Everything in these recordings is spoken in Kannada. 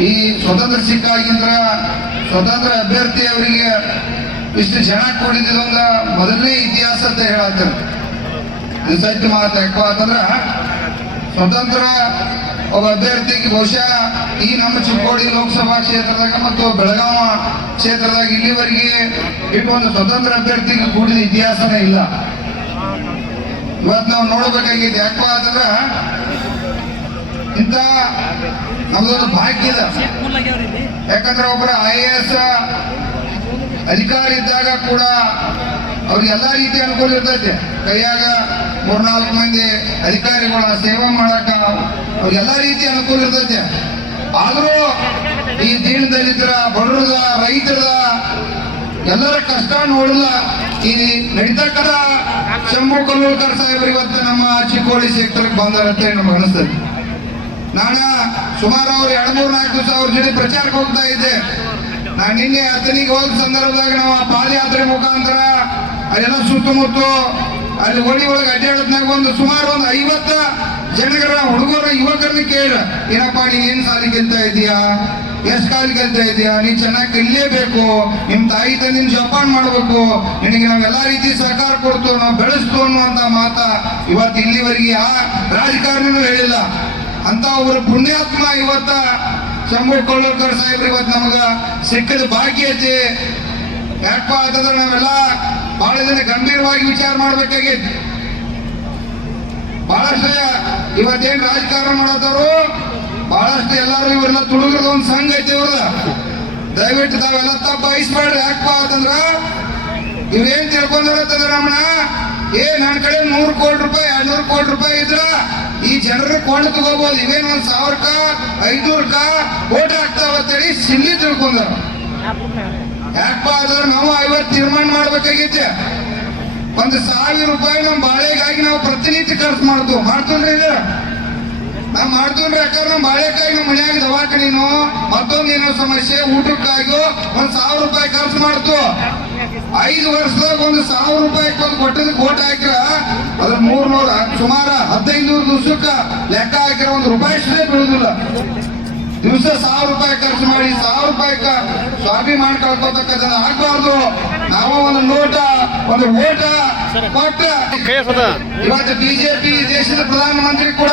ಈ ಸ್ವತಂತ್ರ ಸಿಕ್ಕಾಗಿಂದ್ರ ಸ್ವತಂತ್ರ ಅಭ್ಯರ್ಥಿ ಅವರಿಗೆ ಇಷ್ಟು ಜನ ಕೊಡಿದ್ರಿಂದ ಮೊದಲನೇ ಇತಿಹಾಸ ಅಂತ ಹೇಳತ್ತಾರೆ ಇದು ಸತ್ಯ ಮಾತು ಯಾಕಪ್ಪ ಅಂತಂದ್ರ ಸ್ವತಂತ್ರ ಒಬ್ಬ ಅಭ್ಯರ್ಥಿಗೆ ಬಹುಶಃ ಈ ನಮ್ಮ ಚಿಕ್ಕೋಡಿ ಲೋಕಸಭಾ ಕ್ಷೇತ್ರದಾಗ ಮತ್ತು ಬೆಳಗಾವ ಕ್ಷೇತ್ರದಾಗ ಇಲ್ಲಿವರೆಗೆ ಇಟ್ಟು ಒಂದು ಸ್ವತಂತ್ರ ಅಭ್ಯರ್ಥಿಗೆ ಕೂಡಿದ ಇತಿಹಾಸನೇ ಇಲ್ಲ. ಇವತ್ತು ನಾವು ನೋಡಬೇಕಾಗಿದೆ ಯಾಕೋ ಅಂತಂದ್ರ ಇಂಥ ನಮ್ದೊಂದು ಭಾಗ್ಯ ಇದೆ. ಯಾಕಂದ್ರೆ ಒಬ್ಬರ ಐ ಎ ಎಸ್ ಅಧಿಕಾರಿ ಇದ್ದಾಗ ಕೂಡ ಅವ್ರಿಗೆ ಎಲ್ಲಾ ರೀತಿ ಅನುಕೂಲ ಇರ್ತೈತೆ. ಕೈಯಾಗ ಮೂರ್ನಾಲ್ಕು ಮಂದಿ ಅಧಿಕಾರಿಗಳ ಸೇವೆ ಮಾಡಕ ಅವ್ರಿಗೆಲ್ಲಾ ರೀತಿ ಅನುಕೂಲ ಇರ್ತೈತೆ. ಆದರೂ ಈ ದೀನ ದಲಿತರ ಬಡವ್ರದ ರೈತರದ ಎಲ್ಲರ ಕಷ್ಟ ನೋಡಲ್ಲ. ಈ ನಡೀತಕ್ಕಂಥ ಶಂಭು ಕಲ್ಲೂರ್ಕರ್ ಸಾಹೇಬ್ರು ಇವತ್ತು ನಮ್ಮ ಚಿಕ್ಕೋಳಿ ಕ್ಷೇತ್ರಕ್ಕೆ ಬಂದಾರಂತ ನಮ್ಗೆ ಅನಿಸ್ತದೆ. ನಾನ ಸುಮಾರು ಅವ್ರು ಎರಡು ಮೂರು ನಾಲ್ಕು ದಿವಸ ಜೊತೆ ಪ್ರಚಾರಕ್ಕೆ ಹೋಗ್ತಾ ಇದ್ದೆ. ನಾನು ನಿನ್ನೆ ಅತನಿಗೆ ಹೋದ ಸಂದರ್ಭದಾಗ ನಾವು ಪಾದಯಾತ್ರೆ ಮುಖಾಂತರ ಅಲ್ಲೆಲ್ಲ ಸುತ್ತಮುತ್ತ ಅಲ್ಲಿ ಒಳಿ ಒಳಗೆ ಅಡ್ಡಾಡದ್ನಾಗ ಒಂದು ಸುಮಾರು ಒಂದು ಐವತ್ತ ಜನಗಳ ಹುಡುಗರ ಯುವಕರನ್ನ ಕೇಳ, ಏನಪ್ಪ, ನೀನ್ ಏನ್ ಸಾಲಿ ಗೆಲ್ತಾ ಇದೀಯಾ? ಎಷ್ಟ್ ಕಾಲ ಗೆಲ್ತಾ ಇದೀಯಾ? ನೀನ್ ಚೆನ್ನಾಗಿ ಕಲಿಯಬೇಕು. ನಿಮ್ ತಾಯಿ ತಂದಿನ ಜಪಾನ್ ಮಾಡ್ಬೇಕು. ನಿನಗೆ ನಾವೆಲ್ಲಾ ರೀತಿ ಸಹಕಾರ ಕೊಡ್ತು, ನಾವು ಬೆಳೆಸ್ತು ಅನ್ನುವಂತ ಮಾತ ಇವತ್ತು ಇಲ್ಲಿವರೆಗೆ ಆ ರಾಜಕಾರಣಿನೂ ಹೇಳಿಲ್ಲ. ಅಂತ ಒಬ್ಬರು ಪುಣ್ಯಾತ್ಮ ಇವತ್ತ. ಶಂಭು ಕೊಳ್ಳೋರ್ಕರ್ ಸಾಹೇಬ್ರು ಇವತ್ತು ನಮಗ ಸಿಕ್ಕದ ಭಾಗ್ಯ ಐತಿ. ಯಾಕಪ್ಪ ಅಂತಂದ್ರೆ ನಾವೆಲ್ಲ ಬಹಳ ದಿನ ಗಂಭೀರವಾಗಿ ವಿಚಾರ ಮಾಡ್ಬೇಕಾಗಿತ್ತು ಬಹಳಷ್ಟು ಇವತ್ತೇನ್ ರಾಜಕಾರಣ ಮಾಡತ್ತವರು ಬಹಳಷ್ಟು ಎಲ್ಲಾರು ಇವರೆಲ್ಲ ತುಳುಗರದ ಒಂದು ಸಂಘ ಐತಿ ಇವ್ರದ. ದಯವಿಟ್ಟು ತಾವೆಲ್ಲ ತಪ್ಪ ಬಯಸ್ಬೇಡ್ರಿ ಯಾಕಪ್ಪ ಅಂತಂದ್ರ ಇವೇನ್ ತಿಳ್ಕೊಂಡ್ರ ರಮಣ ಏ ನನ್ನ ಕಡೆ ನೂರು ಕೋಟಿ ರೂಪಾಯಿ, ಎರಡ್ನೂರು ಕೋಟಿ ರೂಪಾಯಿ ಇದ್ರ. ಜನರ ಕೊಂಡು ತಗೋಬಹುದು ಇವೇನು ಒಂದ್ ಸಾವಿರಕ್ಕ ಐದ್ನೂರಕ್ಕ ಓಟ್ ಹಾಕ್ತಾವ ಅಂತೇಳಿ ಸಿಲ್ಲಿ ತಿಳ್ಕೊಂಡಾರ ಯಾಕಪ್ಪ ಅಂದ್ರೆ ನಾವು ಐವತ್ತು ತೀರ್ಮಾನ ಮಾಡ್ಬೇಕಾಗೈತೆ. ಒಂದು ಸಾವಿರ ರೂಪಾಯಿ ನಮ್ಮ ಬಾಳೆಗಾಗಿ ನಾವು ಪ್ರತಿನಿತ್ಯ ಖರ್ಚು ಮಾಡ್ತು ಮಾಡ್ತೀನ್ರಿ ಇದು? ನಾವ್ ಮಾಡ್ತೀವ್ರಿ ಯಾಕಂದ್ರೆ ನಮ್ಮ ಬಾಳೆಕಾಯಿ ನಮ್ಮ ಮನ್ಯಾಗ ದವಾಖಾನಿನೋ ಮತ್ತೊಂದೇನೋ ಸಮಸ್ಯೆ ಊಟಕ್ಕಾಗಿಯೋ ಒಂದ್ ಸಾವಿರ ರೂಪಾಯಿ ಖರ್ಚು ಮಾಡ್ತು. ಐದು ವರ್ಷದಾಗ ಒಂದು ಸಾವಿರ ರೂಪಾಯಿ ಒಂದು ಕೊಟ್ಟದ ಕೋಟ್ ಹಾಕಿರ ಅದ್ರ ಮೂರ್ ನೂರ ಸುಮಾರ ಹದಿನೈದು ನೂರು ದಿವಸಕ್ಕ ಲೆಕ್ಕ ಹಾಕಿರ ಒಂದು ರೂಪಾಯಿ ಅಷ್ಟೇ ಬೀಳುದಿಲ್ಲ. ದಿವಸ ಸಾವಿರ ರೂಪಾಯಿ ಖರ್ಚು ಮಾಡಿ ಸಾವಿರ ರೂಪಾಯಿ ಸ್ವಾಭಿಮಾನ ಕಳ್ಕೊತಕ್ಕಂಥ ಆಗ್ಬಾರ್ದು. ನಾವು ಒಂದು ನೋಟ ಒಂದು ಓಟ ಕೊಟ್ಟ ಇವತ್ತು ಬಿಜೆಪಿ ದೇಶದ ಪ್ರಧಾನಮಂತ್ರಿ ಕೂಡ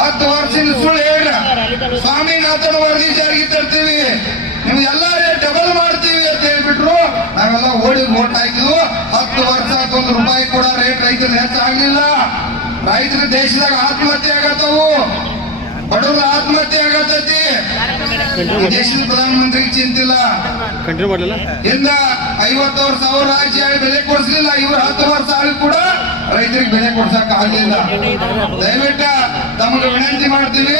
ಹತ್ತು ವರ್ಷದಿಂದ ಸುಳ್ಳು ಹೇಳ್ರ. ಸ್ವಾಮಿನಾಥನ ವರದಿ ಜಾರಿಗೆ ತರ್ತೀವಿ. ನಿಮ್ಗೆಲ್ಲ ಡಬಲ್ ಮಾಡ್ತೀವಿ ಅಂತ ಹೇಳ್ಬಿಟ್ರು. ಓಡಿ ಓಟ್ ಹಾಕಿದ್ವು ಹತ್ತು ವರ್ಷ ಒಂದು ರೂಪಾಯಿ ಕೂಡ ರೇಟ್ ರೈತರ ಹೆಚ್ಚಾಗ್ಲಿಲ್ಲ ರೈತರ ದೇಶದಾಗ ಆತ್ಮಹತ್ಯೆ ಆಗತ್ತವು. ಬಡವರ ಆತ್ಮಹತ್ಯೆ ಆಗತ್ತೈತಿ. ದೇಶದ ಪ್ರಧಾನಮಂತ್ರಿಗೆ ಚಿಂತಿಲ್ಲ. ಕಂಟಿನ್ಯೂ ಮಾಡಲಿಲ್ಲ? ಇಂದ ವರ್ಷ ಸಾವಿರ ರಾಜ್ಯ ಬೆಲೆ ಕೊಡಿಸ್ಲಿಲ್ಲ. ಇವ್ರ ಹತ್ತು ವರ್ಷ ಆಗಿ ಕೂಡ ರೈತರಿಗೆ ಬೆಲೆ ಕೊಡ್ಸಕ್ ಆಗ್ಲಿಲ್ಲ. ದಯವಿಟ್ಟು ತಮಗೆ ವಿನಂತಿ ಮಾಡ್ತೀವಿ.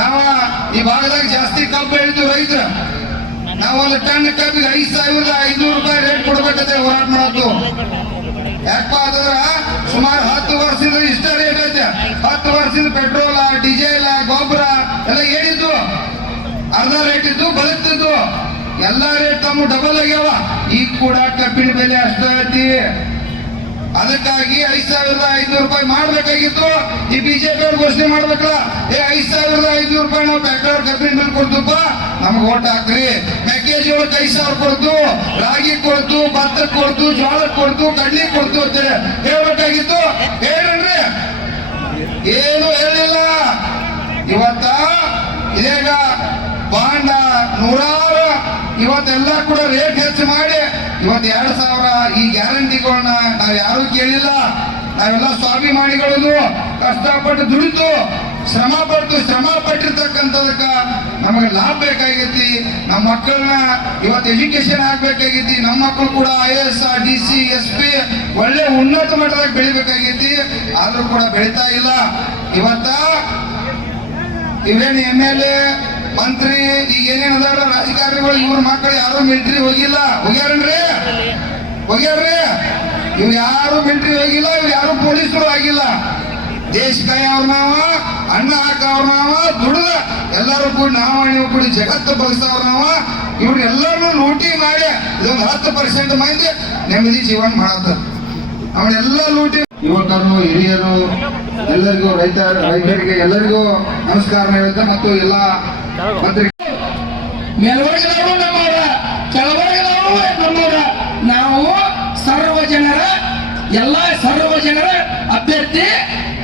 ನಾವ ಈ ಭಾಗದಾಗ ಜಾಸ್ತಿ ಕಬ್ಬು ಬೆಳಿತೀವಿ ರೈತರು. ನಾವು ಒಂದು ಟನ್ ಕಬ್ಬಿಗೆ ಐದು ಸಾವಿರದ ಐನೂರು ರೂಪಾಯಿ ರೇಟ್ ಕೊಡ್ಬೇಕಂತೆ ಹೋರಾಟ ಮಾಡೋದು ಯಾಕಪ್ಪ ಅಂತಂದ್ರ ಸುಮಾರು ಹತ್ತು ವರ್ಷದ ಇಷ್ಟ ರೇಟ್ ಐತೆ. ಹತ್ತು ವರ್ಷದ ಪೆಟ್ರೋಲ ಡೀಸೆಲ್ ಗೊಬ್ಬರ ಎಲ್ಲ ಏನಿದ್ದು ಅರ್ಧ ರೇಟ್ ಇದ್ದು ಬದುಕ್ತಿದ್ದು ಎಲ್ಲ ರೇಟ್ ತಮ್ಮ ಡಬಲ್ ಆಗ್ಯಾವ. ಈಗ ಕೂಡ ಕಬ್ಬಿನ ಬೆಲೆ ಅಷ್ಟೇ ಐತಿ. ಅದಕ್ಕಾಗಿ ಐದ್ ಸಾವಿರದ ಐದ್ನೂರು ರೂಪಾಯಿ ಮಾಡ್ಬೇಕಾಗಿತ್ತು. ಈ ಬಿಜೆಪಿ ಅವ್ರು ಘೋಷಣೆ ಮಾಡ್ಬೇಕಲ್ಲ? ಏ, ಐದ್ ಸಾವಿರದ ಐದ್ನೂರು ರೂಪಾಯಿ ನಾವು ಟ್ರ್ಯಾಕ್ಟರ್ ಕಬ್ಬಿನ ಮೇಲೆ ಕೊಡ್ತಪ್ಪ ನಮ್ಗೆ ಓಟ್ ಹಾಕ್ರಿ. ಒಳಗೆ ಐದ್ ಸಾವಿರ ಕೊಡ್ತು. ರಾಗಿ ಕೊಡ್ತು, ಭತ್ತ ಕೊಡ್ತು ಜೋಳ ಕೊಡ್ತು, ಕಡ್ಲಿ ಕೊಡ್ತು ಅಂತ ಹೇಳ್ಬೇಕಾಗಿತ್ತು. ಹೇಳ್ರಿ ಏನು ಹೇಳಿಲ್ಲ. ಇವತ್ತ ಇದೀಗ ಬಾಂಡ ನೂರಾರು, ಇವತ್ತೆಲ್ಲ ಕೂಡ ರೇಟ್ ಹೆಚ್ಚು ಮಾಡಿ ಇವತ್ತು ಎರಡು ಸಾವಿರ ಈ ಗ್ಯಾರಂಟಿಗಳನ್ನ ನಾವು ಯಾರು ಕೇಳಿಲ್ಲ ನಾವೆಲ್ಲ ಸ್ವಾಭಿಮಾನಿಗಳನ್ನು ಕಷ್ಟಪಟ್ಟು ದುಡಿದು, ಶ್ರಮ ಪಟ್ಟು, ಶ್ರಮ ಪಟ್ಟಿರ್ತಕ್ಕಂಥದಕ್ಕ ನಮಗೆ ಲಾಭ ಬೇಕಾಗೈತಿ ನಮ್ಮ ಮಕ್ಕಳನ್ನ ಇವತ್ತು ಎಜುಕೇಶನ್ ಆಗ್ಬೇಕಾಗೈತಿ ನಮ್ಮ ಮಕ್ಕಳು ಕೂಡ I S R D C S P ಒಳ್ಳೆ ಉನ್ನತ ಮಟ್ಟದಾಗ ಬೆಳಿಬೇಕಾಗೈತಿ ಆದರೂ ಕೂಡ ಬೆಳಿತಾ ಇಲ್ಲ. ಇವತ್ತ ಇವೇನು ಎಂ ಎಲ್ ಎ ಮಂತ್ರಿ, ಈಗ ಏನೇನ್ ಅದಾರ ರಾಜಕಾರಣಿಗಳು, ಇವ್ರ ಮಕ್ಕಳು ಯಾರು ಮಿಲಿಟರಿ ಹೋಗಿಲ್ಲ. ಹೋಗ್ಯಾರನ್ರಿ? ಹೋಗ್ಯಾರ್ರಿ? ಇವ್ ಯಾರು ಮಿಲಿಟರಿ ಹೋಗಿಲ್ಲ ಇವ್ ಯಾರು ಪೊಲೀಸರು ಆಗಿಲ್ಲ. ದೇಶ ಅವ್ರ ನಾವ, ಅಣ್ಣ ಹಾಕವ್ರ ನಾವ, ದುಡ್ದ ಎಲ್ಲರೂ ಕೂಡ ನಾವ ನೀವು ಕೂಡ ಜಗತ್ತು ಬಗ್ಸವ್ರ ನಾವ. ಇವ್ರು ಎಲ್ಲರೂ ಲೂಟಿ ಮಾಡಿ ಇದೊಂದು ಹತ್ತು ಪರ್ಸೆಂಟ್ ಮಂದಿ ನೆಮ್ಮದಿ ಜೀವನ ಮಾಡತ್ತ ಅವನ್ನೆಲ್ಲ ಲೂಟಿ ಯುವಕರು, ಹಿರಿಯರು, ಎಲ್ಲರಿಗೂ ರೈತ, ರೈತರಿಗೆ ಎಲ್ಲರಿಗೂ ನಮಸ್ಕಾರ ಹೇಳುತ್ತೆ ಮತ್ತು ಎಲ್ಲ ಮಂತ್ರಿ ಮೇಲ್ವರ್ಗದವರು ನಮ್ಮವರ, ಕೆಳವರ್ಗದವರು ನಮ್ಮವರ. ನಾವು ಸರ್ವ ಜನರ, ಎಲ್ಲ ಸರ್ವ ಜನರ ಅಭ್ಯರ್ಥಿ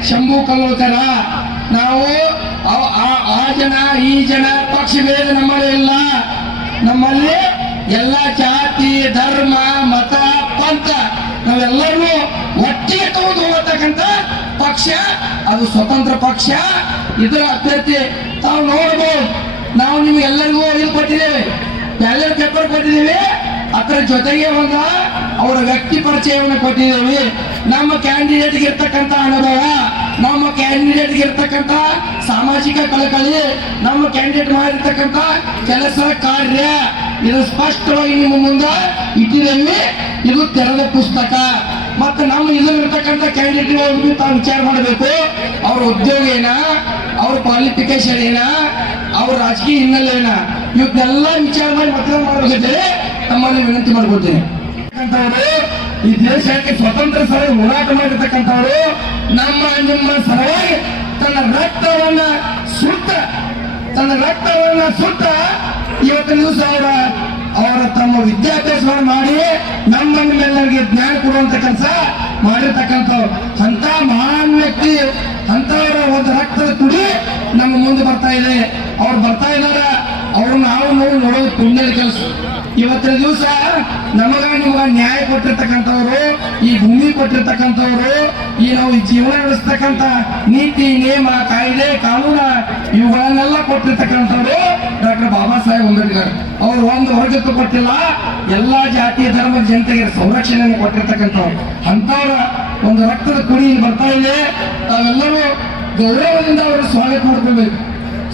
ಶಂಭು ಕಲ್ಲೋಳ್ಕರ ನಾವು ಆ ಜನ, ಈ ಜನ ಪಕ್ಷ ಭೇದ ನಮ್ಮಲ್ಲಿ ಇಲ್ಲ. ನಮ್ಮಲ್ಲಿ ಎಲ್ಲ ಜಾತಿ, ಧರ್ಮ, ಮತ, ಪಂಥ, ನಾವೆಲ್ಲರೂ ಒಟ್ಟಿಗೆ ತಗೊಂಡು ಹೋಗತಕ್ಕಂಥ ಪಕ್ಷ, ಅದು ಸ್ವತಂತ್ರ ಪಕ್ಷ. ಇದರ ಅಭ್ಯರ್ಥಿ ತಾವು ನೋಡಬಹುದು ನಾವು ನಿಮ್ಗೆಲ್ಲರಿಗೂ ಇದು ಕೊಟ್ಟಿದ್ದೇವೆ. ಬ್ಯಾಲೆಟ್ ಪೇಪರ್ ಕೊಟ್ಟಿದ್ದೀವಿ. ಅದರ ಜೊತೆಗೆ ಒಂದು ಅವರ ವ್ಯಕ್ತಿ ಪರಿಚಯವನ್ನು ಕೊಟ್ಟಿದ್ದೇವೆ. ನಮ್ಮ ಕ್ಯಾಂಡಿಡೇಟ್ಗೆ ಇರ್ತಕ್ಕಂಥ ಅನುಭವ, ನಮ್ಮ ಕ್ಯಾಂಡಿಡೇಟ್ ಇರ್ತಕ್ಕಂಥ ಸಾಮಾಜಿಕ ಕಳಕಳಿ, ನಮ್ಮ ಕ್ಯಾಂಡಿಡೇಟ್ ಮಾಡಿರ್ತಕ್ಕಂಥ ಕೆಲಸ, ಕಾರ್ಯ, ಇದು ಸ್ಪಷ್ಟವಾಗಿ ನಿಮ್ಮ ಮುಂದೆ ಇಟ್ಟಿದ್ದೇವೆ. ಇದು ತೆರೆದ ಪುಸ್ತಕ. ಮತ್ತೆ ನಮ್ಮ ಇಲ್ಲಿರ್ತಕ್ಕಂಥ ಕ್ಯಾಂಡಿಡೇಟ್ ತಾವು ವಿಚಾರ ಮಾಡಬೇಕು. ಅವ್ರ ಉದ್ಯೋಗ ಏನ? ಅವ್ರ ಕ್ವಾಲಿಫಿಕೇಶನ್ ಏನ? ಅವ್ರ ರಾಜಕೀಯ ಹಿನ್ನೆಲೆ ಏನ? ಇವತ್ತೆಲ್ಲ ವಿಚಾರ ಮಾಡಿ ಮತದಾನ ಮಾಡಬೇಕಿದ್ರೆ ನಮ್ಮಲ್ಲಿ ವಿನಂತಿ ಮಾಡ್ಕೊತೀನಿ ಈ ದೇಶಕ್ಕೆ ಸ್ವತಂತ್ರ ಸಲ ಹೋರಾಟ ಮಾಡಿರ್ತಕ್ಕಂಥವ್ರು ನಮ್ಮ ನಿಮ್ಮ ಸಲುವಾಗಿ ತನ್ನ ರಕ್ತವನ್ನ ಸುತ್ತ ತನ್ನ ರಕ್ತವನ್ನ ಸುತ್ತ ಇವತ್ತಿನ ದಿವಸ ಅವರ ಅವರ ತಮ್ಮ ವಿದ್ಯಾಭ್ಯಾಸವನ್ನು ಮಾಡಿ ನಮ್ಮ ನಿಮ್ಮೆಲ್ಲರಿಗೆ ಜ್ಞಾನ ಕೊಡುವಂತ ಕೆಲಸ ಮಾಡಿರ್ತಕ್ಕಂಥವ್ರು ಅಂತ ಮಹಾನ್ ವ್ಯಕ್ತಿ ಅಂತವರ ಒಂದು ರಕ್ತದ ಕುಡಿ ನಮ್ಮ ಮುಂದೆ ಬರ್ತಾ ಇದೆ. ಅವ್ರು ಬರ್ತಾ ಇದಾರ. ಅವ್ರನ್ನ ನಾವು ನೋಡಿ ನೋಡೋದು ಪುಣ್ಯದ ಕೆಲಸ. ಇವತ್ತಿನ ದಿವಸ ನಮಗ ನಿಮಗ ನ್ಯಾಯ ಕೊಟ್ಟಿರ್ತಕ್ಕಂಥವ್ರು, ಈ ಭೂಮಿ ಕೊಟ್ಟಿರ್ತಕ್ಕಂಥವ್ರು, ಈ ನಾವು ಜೀವನ ನಡೆಸ್ತಕ್ಕಂಥ ನೀತಿ, ನಿಯಮ, ಕಾಯ್ದೆ, ಕಾನೂನ, ಇವುಗಳನ್ನೆಲ್ಲ ಕೊಟ್ಟಿರ್ತಕ್ಕಂಥವ್ರು ಡಾಕ್ಟರ್ ಬಾಬಾ ಸಾಹೇಬ್ ಅಂಬೇಡ್ಕರ್ ಅವರು ಒಂದು ವರ್ಗಕ್ಕೂ ಕೊಟ್ಟಿಲ್ಲ, ಎಲ್ಲಾ ಜಾತಿ ಧರ್ಮದ ಜನತೆಗೆ ಸಂರಕ್ಷಣೆಯನ್ನು ಕೊಟ್ಟಿರ್ತಕ್ಕಂಥವ್ರು. ಅಂತವರ ಒಂದು ರಕ್ತದ ಕುಡಿ ಬರ್ತಾ ಇದೆ. ತಾವೆಲ್ಲರೂ ಗೌರವದಿಂದ ಅವರು ಸ್ವಾಗತ ಮಾಡ್ಕೊಳ್ಬೇಕು.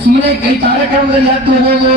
ಸುಮ್ಮನೆ ಕೈ ಕಾರ್ಯಕ್ರಮದಲ್ಲಿ ಯಾಕೆ ಹೋಗೋದು